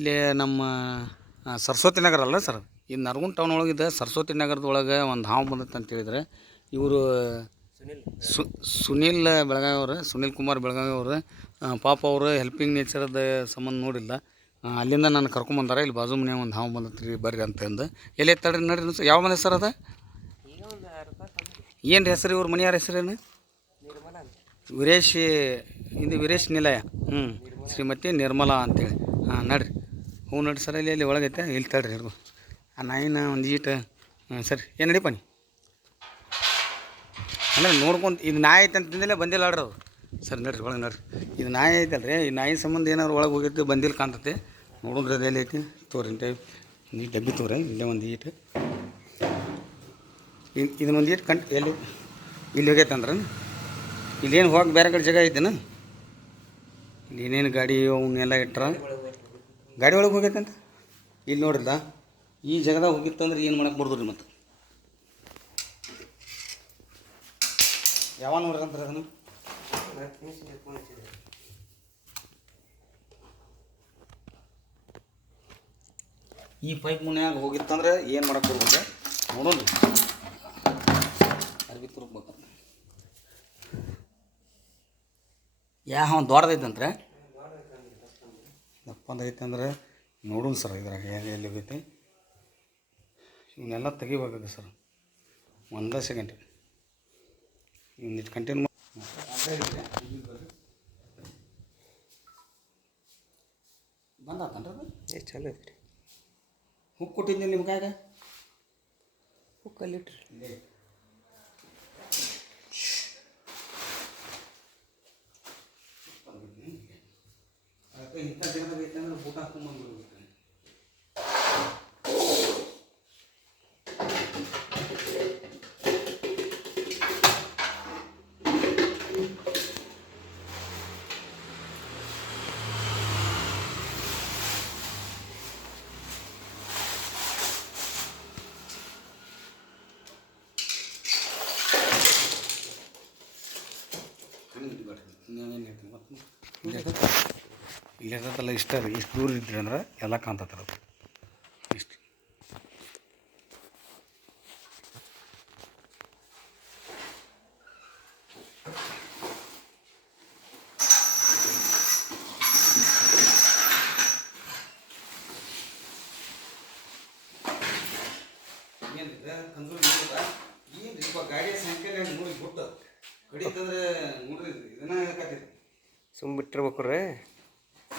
ಇಲ್ಲಿ ನಮ್ಮ ಸರಸ್ವತಿ ನಗರ ಅಲ್ಲ ಸರ್? ಈ ನರಗುಂದ ಟೌನ್ ಒಳಗಿದ್ದ ಸರಸ್ವತಿ ನಗರದೊಳಗೆ ಒಂದು ಹಾವು ಬಂದತ್ತೆ ಅಂತ ಹೇಳಿದ್ರೆ, ಇವರು, ಸು, ಸುನಿಲ್ ಬೆಳಗಾವಿ ಅವರು ಸುನಿಲ್ ಕುಮಾರ್ ಬೆಳಗಾವಿ ಅವರು ಪಾಪ ಅವರು ಹೆಲ್ಪಿಂಗ್ ನೇಚರದ ಸಂಬಂಧ ನೋಡಿಲ್ಲ. ಅಲ್ಲಿಂದ ನಾನು ಕರ್ಕೊಂಬಂದಾರ ಇಲ್ಲಿ ಬಾಜು ಮನೆ ಒಂದು ಹಾವು ಬಂದತ್ರಿ ಬರ್ರಿ ಅಂತಂದು ಎಲ್ಲಿ ಎತ್ತಾಡ್ರಿ ನಡ್ರಿ ಯಾವ ಮನೆ ಸರ್ ಅದ? ಏನು ಹೆಸರು ಇವ್ರ ಮನೆಯಾರ ಹೆಸರೇನು ವೀರೇಶ್, ಇದು ವೀರೇಶ್ ನಿಲಯ. ಹ್ಞೂ ಶ್ರೀಮತಿ ನಿರ್ಮಲಾ ಅಂತೇಳಿ. ಹಾಂ, ನಡ್ರಿ. ಹ್ಞೂ ನಡಿ ಸರ್, ಇಲ್ಲಿ ಇಲ್ಲಿ ಒಳಗೈತೆ, ಇಲ್ಲಿ ತಡ್ರಿ ಹಿಡ್ದು ಆ ನಾಯಿನ ಒಂದು ಈಟ ಸರಿ, ಏನು ನಡೀಪ ನೀ? ಅಂದ್ರೆ ನೋಡ್ಕೊಂತ, ಇದು ನಾಯಿ ಐತೆ ಅಂತಂದಲೇ ಬಂದಿಲ್ಲ ಆಡ್ರಿ ಅದು ಸರ್, ನಡ್ರಿ, ಒಳಗೆ ನಡ್ರಿ. ಇದು ನಾಯಿ ಐತಲ್ರಿ, ಈ ನಾಯಿ ಸಂಬಂಧ ಏನಾದ್ರು ಒಳಗೆ ಹೋಗಿದ್ದು ಬಂದಿಲ್ಲ ಕಾಣ್ತೈತಿ. ನೋಡಿದ್ರೆ ಅದು ಐತಿ. ತೋರಿ ಈ ಡಬ್ಬಿ ತೋರಿ, ಇಲ್ಲೇ ಒಂದು ಈಟ್. ಇದು ಇದನ್ನೊಂದು ಈಟ್ ಕಂಡು ಎಲ್ಲಿ, ಇಲ್ಲಿ ಹೋಗೈತಂದ್ರೆ ಇಲ್ಲೇನು ಹೋಗಿ ಬೇರೆ ಕಡೆ ಜಾಗ ಐತೆನ? ಏನೇನು ಗಾಡಿ ಅವನ್ನೆಲ್ಲ ಇಟ್ರ? ಗಾಡಿ ಒಳಗೆ ಹೋಗೈತಂತ ಇಲ್ಲಿ ನೋಡ್ರಲ್ಲ, ಈ ಜಾಗದಾಗ ಹೋಗಿತ್ತಂದ್ರೆ ಏನು ಮಾಡಕ್ಕೆ ಬರ್ದ್ರಿ ಮತ್ತೆ ಯಾವ ನೋಡ್ರಂತಾರೆ ಅದನ್ನು? ಈ ಪೈಪ್ ಮುನ್ಯಾಗ ಹೋಗಿತ್ತಂದ್ರೆ ಏನು ಮಾಡಕ್ಕೆ ಬರ್ಬೋದು ನೋಡೋಣ. ಅರ್ಬಿ ತುರುಕ್ಬೇಕು ಯಾವ ಹಾಂ ದೊಡ್ಡದೈತಂದ್ರೆ ಐತೆ ಅಂದ್ರೆ ನೋಡೋಣ ಸರ್ ಇದ್ರಾಗ ಎಲ್ಲಿ ಎಲ್ಲಿ ಹೋಗೈತಿ ಇವನ್ನೆಲ್ಲ ತೆಗಿಬೇಕಾಗ ಸರ್. ಒಂದೇ ಸೆಕೆಂಡ್ ಇವನ್ನಿಟ್ಟು ಕಂಟಿನ್ಯೂ ಏ ಚಲೋ ಐತ್ರಿ. ಹುಕ್ ಕೊಟ್ಟಿದ್ದೀನಿ ನಿಮ್ಮ ಕೈಯಾಗ ಹುಕ್ಕಲ್ಲಿಟ್ರಿ ಅದಕ್ಕೆ ಇಂಥ ಜಾಗದಾಗ ಐತೆ ಅಂದ್ರೆ ಊಟ ಹಾಕೊಂಡ್ಬಂದ್ಬಿಡ್ಬೇಕು ಇಲ್ಲಿ ಇರ್ತೈತಲ್ಲ ಇಷ್ಟ ರೀ ಇಷ್ಟು ದೂರ ಇದ್ರಿ ಅಂದ್ರೆ ಎಲ್ಲ ಕಾಣ್ತೈತೆ ಅದು. ಇಷ್ಟು. ಸುಮ್ಮ ಬಿಟ್ಟಿರ್ಬೇಕು ನೋಡಿ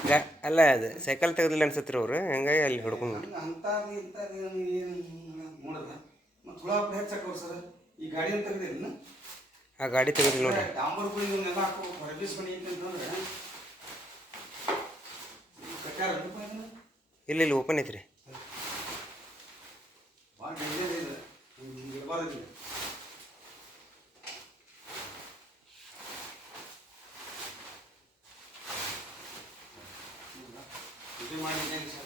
ಗಾ ಅಲ್ಲ ಅದು ಸೈಕಲ್ ತೆಗೆದಿಲ್ಲ ಅನ್ಸತ್ರಿ ಅವ್ರು. ಹಂಗಾಗಿ ಅಲ್ಲಿ ಹಿಡ್ಕೊಂಡು ಅಂತಾದು ಇಂತಾದು ಏನು ಏನು ನೋಡಲ್ಲ ಮತ್ತು ಹುಳ ಹೆಚ್ಚಾಕವ್ರು ಸರ್ ಈ ಗಾಡಿ ಅಂತ ತೆಗ್ದಿಲ್ಲ ಆ ಗಾಡಿ ತೆಗೆದಿಲ್ಲ ನೋಡ್ರಿ. ಡಾಂಬರ್ಗಳು ಇವನ್ನೆಲ್ಲ ಹಾಕೋ ಹೊರಬೀಸ್ ಮನೆ ಅಂತಂದ್ರೆ? ಕಟ್ಯಾರ ಇಲ್ಲಿ ಇಲ್ಲಿ ಓಪನ್ ಐತ್ರಿ. ಭಾಳ ಡೇಂಜರ್. ಇದು ಮಾಡಿದ್ದೆ ಸರ್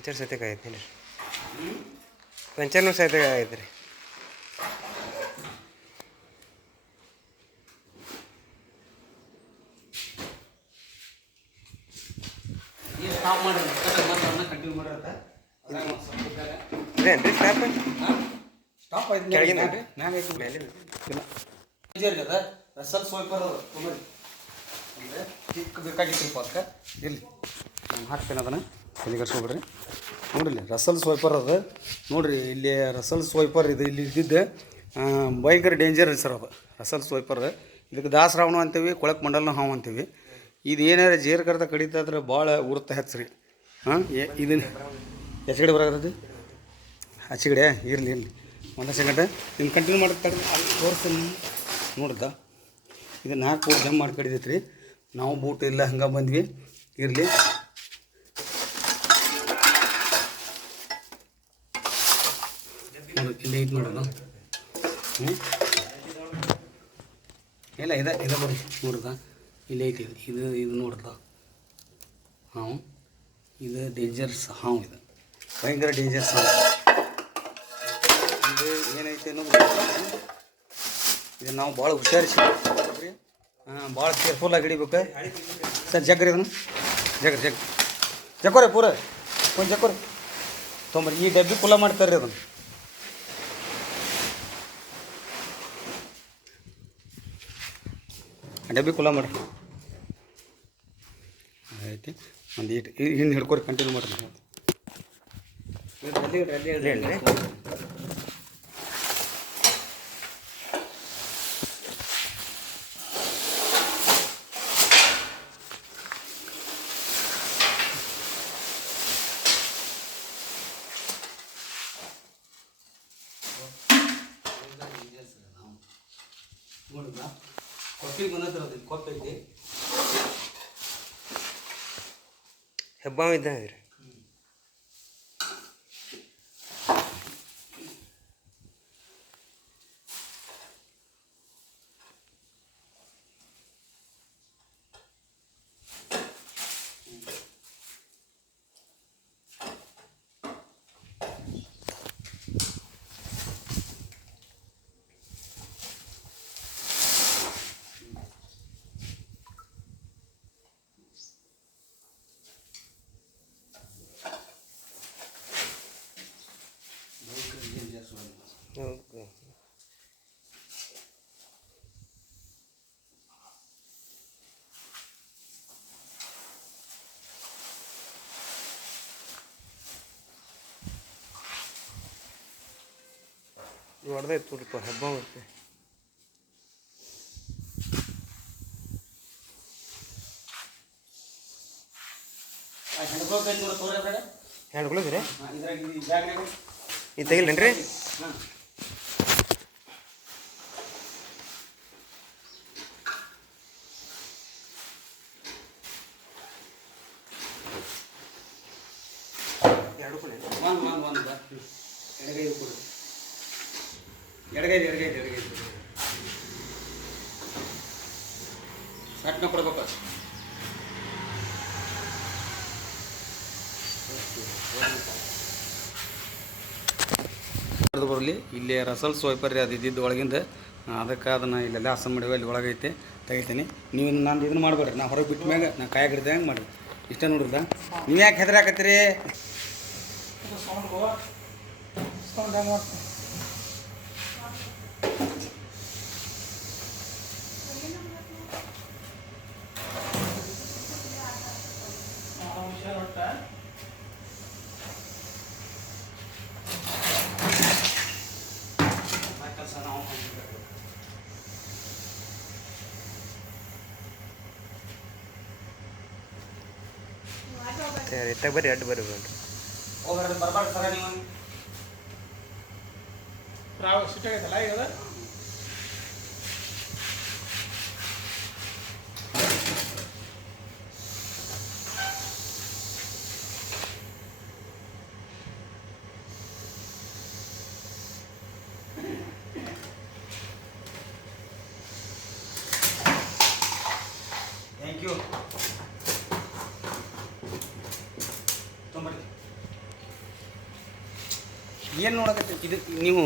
ಪಂಚರ್ ಸತ್ಯಕ್ಕೆ ಆಗೈತೆ ರೀ. ಪಂಚರ್ನೂ ಸಹಿತ ಆಗೈತೆ ರೀ. ಏನು ಸ್ಟಾಪ್ ಸ್ಟಾಪ್ ಆಯ್ತು ಕೆಳಗಿನ? ಮ್ಯಾಗ ಐತಿ ಮೇಲೆ ಇಲ್ಲ. ಮೇಜರ್ ಅದ. ರಸಲ್ ಸ್ವೈಪರ್ ತೊಗೊಳ್ರಿ. ಅಂದರೆ ಚಿಕ್ಕ ಬೇಕಾಗಿತ್ತು ಅದಕ್ಕೆ. ಇಲ್ಲಿ. ಹಾಕ್ತೇನೆ ಅದನ್ನು. ತಲೆಗಡ್ಸ್ಕೊಬಿಡ್ರಿ ನೋಡಿರಿ ರಸಲ್ ಸ್ವೈಪರ್ ಅದು. ನೋಡ್ರಿ, ಇಲ್ಲಿ ರಸಲ್ ಸ್ವೈಪರ್ ಇದು ಇಲ್ಲಿ ಇದ್ದಿದ್ದೆ. ಭಯಂಕರ ಡೇಂಜರ್ ಸರ್ ಅದು. ರಸಲ್ ಸ್ವೈಪರ್ ಇದಕ್ಕೆ ದಾಸರಾವಣ ಅಂತೀವಿ, ಕೊಳಕ್ ಮಂಡಲನ ಹಾವು ಅಂತೀವಿ. ಇದು ಏನಾರ ಜೇರ್ ಕರ್ದ ಕಡಿತಾದ್ರೆ ಭಾಳ ಉರ್ತ ಹೆಚ್ಚ್ರಿ ಹಾಂ ಇದನ್ನ ಹೆಚ್ಚಗಡೆ ಬರೋದು ಆಚೆಗಡೆ ಇರಲಿ ಇರಲಿ. ಒಂದು ಸೆಕೆಂಡ್ ಇನ್ನು ಕಂಟಿನ್ಯೂ ಮಾಡ್ತಾರೆ ತೋರಿಸ್ತೀನಿ ನೋಡ್ದ? ಇದು ನಾಲ್ಕು ಜಮ್ ಮಾಡಿ ಕಡಿದೈತ್ರಿ ನಾವು ಬೂಟ್ ಇಲ್ಲ, ಹಂಗೆ ಬಂದ್ವಿ. ಇರಲಿ. ನೋಡಿ ಇಲ್ಲಿ ಮಾಡೋದು ಹ್ಞೂ ಇಲ್ಲ, ಇದೆ ಇದೆ ಬರ್ರಿ ನೋಡ್ದ. ಇಲ್ಲಿ ಐತಿ ಇದು. ಇದು ಇದು ನೋಡ್ದ. ಹಾವು ಇದು ಡೇಂಜರ್ಸ್ ಹಾವು ಇದು. ಭಯಂಕರ ಡೇಂಜರ್ಸ್ ಹಾವು ಇದು ಏನೈತೆ ಇದು ನಾವು ಭಾಳ ಹುಷಾರಿಸಿ ಹಾಂ, ಭಾಳ ಕೇರ್ಫುಲ್ಲಾಗಿ ಹಿಡಿಬೇಕು. ಸರ್ ಜಗ್ರಿ ಇದನ್ನು. ಜಗ್ರಿ ಜಗ್ರಿ ಜಕ್ಕೋರಿ ಪೂರ. ಒಂದು ಜಕ್ಕೋರಿ ತೊಂಬರಿ ಈ ಡಬ್ಬಿ ಕುಲ್ಲ ಮಾಡ್ತಾರೆ ಅದನ್ನು. ಆ ಡಬ್ಬಿ ಕುಲ್ಲ ಮಾಡಿ ಆಯ್ತು ಒಂದು ಈಟ್ ಹಿಂದೆ ಹಿಡ್ಕೊರಿ ಕಂಟಿನ್ಯೂ ಮಾಡಿ ಹೇಳ್ರಿ ನೋಡಿದ್ರಾ ಕೊಪ್ಪಿ ಬಂದತ್ರ ಕೊಪ್ಪ ಐತಿ. ಹೆಬ್ಬಾವ್ ಇದ್ದಂಗೆ ರೀ ಹೊಡೆದೈತೆ ನೋಡ್ರಿಪ್ಪ ಹಬ್ಬ ಮತ್ತೆ. ಹೇಳ್ಕೊಳದ್ರಿ ಇದು ತೆಗಿಲ್ಲೇನ್ರಿ ಎರಡು ಕೊಡಿ. ಒಂದು ಒಂದು ಒಂದು ಎಡಗೈ ಕೊಡು. ಎಡಗೈ ಎಡಗೈ ಎಡಗೈ ಸಟ್ನ ಕೊಡ್ಬೇಕು. ಬರಲಿ. ಇಲ್ಲಿ ರಸಲ್ ಸ್ವೈಪರ್ಯ ಅದು ಇದ್ದಿದ್ದು ಒಳಗಿಂದ. ಅದಕ್ಕೆ ಅದನ್ನು ಇಲ್ಲೆಲ್ಲ ಹಸನ್ ಮಾಡಿವೆ ಅಲ್ಲಿ ಒಳಗೈತೆ ತೆಗಿತೀನಿ. ನೀವು ನಾನು ಇದನ್ನು ಮಾಡಬೇಡ್ರಿ. ನಾ ಹೊರಗೆ ಬಿಟ್ಟ ಮ್ಯಾಗ ನಾ ಕಾಯಿ ಹಿಡ್ದೆ ಹಂಗೆ ಮಾಡಿರಿ. ಇಷ್ಟ ನೋಡಿದ್ರ? ನೀವು ಯಾಕೆ ಹೆದರಾಕತ್ತೀರಿ ಎತ್ತಾಗ ಬರ್ರಿ ಅಡ್ಡ ಬರ್ರಿ ಬಂದು ಹೋಗ್ರಿ ಬರ್ಬಾರ್ದು ಸರ ನೀವು. ರಾವ್ ಸಿಟ್ಟಾಗೈತಲ್ಲ ಈಗ ಏನು ನೋಡಕತ್ತೆ? ಇದು ನೀವು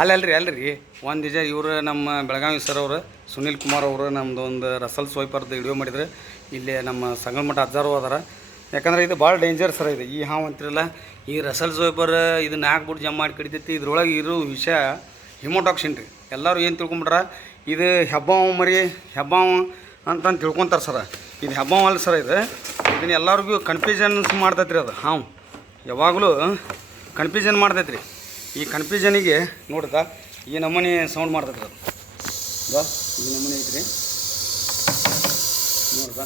ಅಲ್ಲಲ್ರಿ ಅಲ್ರಿ ಒಂದು ನಿಜ, ಇವರು ನಮ್ಮ ಬೆಳಗಾವಿ ಸರ್ ಅವರು, ಸುನಿಲ್ ಕುಮಾರ್ ಅವರು ನಮ್ಮದು ಒಂದು ರಸಲ್ ಸ್ವೈಪರ್ದು ವಿಡಿಯೋ ಮಾಡಿದ್ರೆ. ಇಲ್ಲಿ ನಮ್ಮ ಸಂಗಮಠ ಅಜ್ಜಾರು ಅದಾರ. ಯಾಕಂದ್ರೆ ಇದು ಭಾಳ ಡೇಂಜರ್ ಸರ್ ಇದು. ಈ ಹಾವು ಅಂತಿರಲ್ಲ, ಈ ರಸಲ್ ಸ್ವೈಪರ್ ಇದನ್ನ ಹಾಕ್ಬಿಟ್ಟು ಜಮ್ ಮಾಡಿ ಕಡಿತೈತಿ. ಇದ್ರೊಳಗೆ ಇರೋ ವಿಷಯ ಹಿಮೋಟಾಕ್ಸಿನ್ ರೀ. ಎಲ್ಲರೂ ಏನು ತಿಳ್ಕೊಂಬಿಟ್ರ, ಇದು ಹೆಬ್ಬಾವು ಮರಿ, ಹೆಬ್ಬಾವು ಅಂತಂದು ತಿಳ್ಕೊತಾರೆ ಸರ ಇದು ಹೆಬ್ಬಾವು ಅಲ್ಲ ಸರ್ ಇದು. ಇದನ್ನ ಎಲ್ಲರಿಗೂ ಕನ್ಫ್ಯೂಷನ್ಸ್ ಮಾಡ್ತೈತೆ ರೀ ಅದು. ಹಾವು, ಯಾವಾಗಲೂ ಕನ್ಫ್ಯೂಷನ್ ಮಾಡ್ತೈತೆ ರೀ ಈ ಕನ್ಫ್ಯೂಷನಿಗೆ ನೋಡ್ತಾ ಈ ನಮ್ಮನೆ ಸೌಂಡ್ ಮಾಡ್ತೈತೆ ಅದು. ಬಾ, ಈ ನಮ್ಮನೆ ಐತ್ರಿ. ನೋಡ್ತ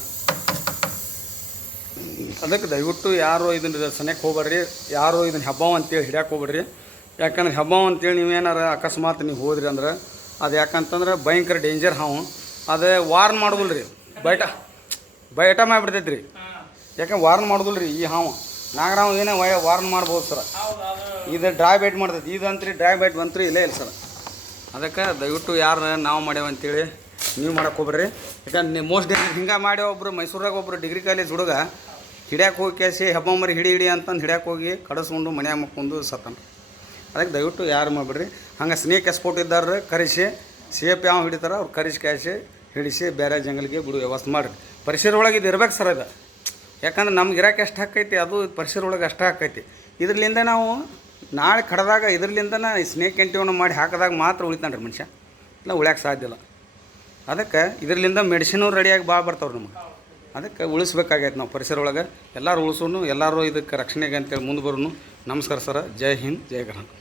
ಅದಕ್ಕೆ ದಯವಿಟ್ಟು ಯಾರು ಇದನ್ನ ಸನ್ಯಕ್ಕೆ ಹೋಗ್ಬೇಡ್ರಿ, ಯಾರು ಇದನ್ನ ಹೆಬ್ಬಾವ್ ಅಂತೇಳಿ ಹಿಡ್ಯಾಕೆ ಹೋಗ್ಬೇಡ್ರಿ. ಯಾಕಂದ್ರೆ ಹೆಬ್ಬಾವ್ ಅಂತೇಳಿ ನೀವೇನಾರ ಅಕಸ್ಮಾತ್ ನೀವು ಹೋದ್ರಿ ಅಂದ್ರೆ ಅದು ಯಾಕಂತಂದ್ರೆ ಭಯಂಕರ ಡೇಂಜರ್ ಹಾವು. ಅದೇ ವಾರ್ನ್ ಮಾಡೋದಿಲ್ಲ ರೀ ಬೈಟ ಬೈಟ ಮಾಡಿಬಿಡ್ತೈತೆ ಯಾಕಂದ್ರೆ ವಾರ್ನ್ ಮಾಡೋದಿಲ್ಲ ರೀ ಈ ಹಾವು. ನಾಗರಾವ್ ಏನೇ ವಯ ವಾರ್ನ್ ಮಾಡ್ಬೋದು ಸರ್. ಇದು ಡ್ರೈ ಬೈಟ್ ಮಾಡ್ತೈತಿ. ಇದಂತ್ರಿ ಡ್ರೈ ಬೈಟ್ ಬಂತ್ರಿ ಇಲ್ಲೇ ಇಲ್ಲ ಸರ್. ಅದಕ್ಕೆ ದಯವಿಟ್ಟು ಯಾರು ನಾವು ಮಾಡ್ಯಾವ ಅಂತೇಳಿ ನೀವು ಮಾಡಕ್ಕೆ ಹೋಗ್ಬೇಡ್ರಿ. ಯಾಕಂದ್ರೆ ನೀವು ಮೋಸ್ಟ್ ಡೇ ಹಿಂಗೆ ಮಾಡಿ ಒಬ್ರು ಮೈಸೂರಾಗ ಒಬ್ರು ಡಿಗ್ರಿ ಕಾಲೇಜ್ ಹುಡುಗ ಹಿಡ್ಯಾಕೆ ಹೋಗಿ ಕೇಸಿ ಹಬ್ಬ ಮರಿ ಹಿಡಿ ಹಿಡಿ ಅಂತಂದು ಹಿಡ್ಯಾಕೆ ಹೋಗಿ ಕಡಸ್ಕೊಂಡು ಮನ್ಯಾಗ ಮಕ್ಕೊಂಡು ಸತ್ತಾನ. ಅದಕ್ಕೆ ದಯವಿಟ್ಟು ಯಾರು ಮಾಡ್ಬಿಡ್ರಿ. ಹಂಗೆ ಸ್ನೇಕ್ ಎಸ್ಪೋರ್ಟ್ ಇದ್ದಾರೆ ಕರೆಸಿ ಸೇಫ್ ಯಾವ ಹಿಡಿತಾರೆ ಅವ್ರು ಕರಿಸಿ ಕಾಯಿಸಿ ಹಿಡಿಸಿ ಬೇರೆ ಜಂಗಲಿಗೆ ಬಿಡು ವ್ಯವಸ್ಥೆ ಮಾಡಿರಿ. ಪರಿಸರ ಒಳಗೆ ಇದು ಇರ್ಬೇಕು ಸರ್ ಇದು ಯಾಕಂದ್ರೆ ನಮ್ಗೆ ಇರೋಕೆ ಎಷ್ಟು ಹಾಕೈತಿ, ಅದು ಪರಿಸರ ಒಳಗೆ ಅಷ್ಟು ಹಾಕೈತಿ. ಇದರಿಂದ ನಾವು ನಾಳೆ ಕಡ್ದಾಗ ಇದರ್ಲಿಂದನ ಸ್ನೇಕ್ ಎಂಟಿವನ್ನು ಮಾಡಿ ಹಾಕಿದಾಗ ಮಾತ್ರ ಉಳಿತಾನೆ ರೀ ಮನುಷ್ಯ. ಇಲ್ಲ, ಉಳ್ಯಾಕೆ ಸಾಧ್ಯ ಇಲ್ಲ. ಅದಕ್ಕೆ ಇದರಿಂದ ಮೆಡಿಸಿನು ರೆಡಿಯಾಗಿ ಭಾಳ ಬರ್ತಾವ್ರಿ ನಮಗೆ. ಅದಕ್ಕೆ ಉಳಿಸ್ಬೇಕಾಗೈತೆ ನಾವು ಪರಿಸರ ಒಳಗೆ. ಎಲ್ಲರೂ ಉಳಿಸೋನು, ಎಲ್ಲರೂ ಇದಕ್ಕೆ ರಕ್ಷಣೆಗೆ ಅಂತೇಳಿ ಮುಂದೆ ಬರೋನು. ನಮಸ್ಕಾರ ಸರ. ಜೈ ಹಿಂದ್, ಜೈ ಕರ್ನಾಟಕ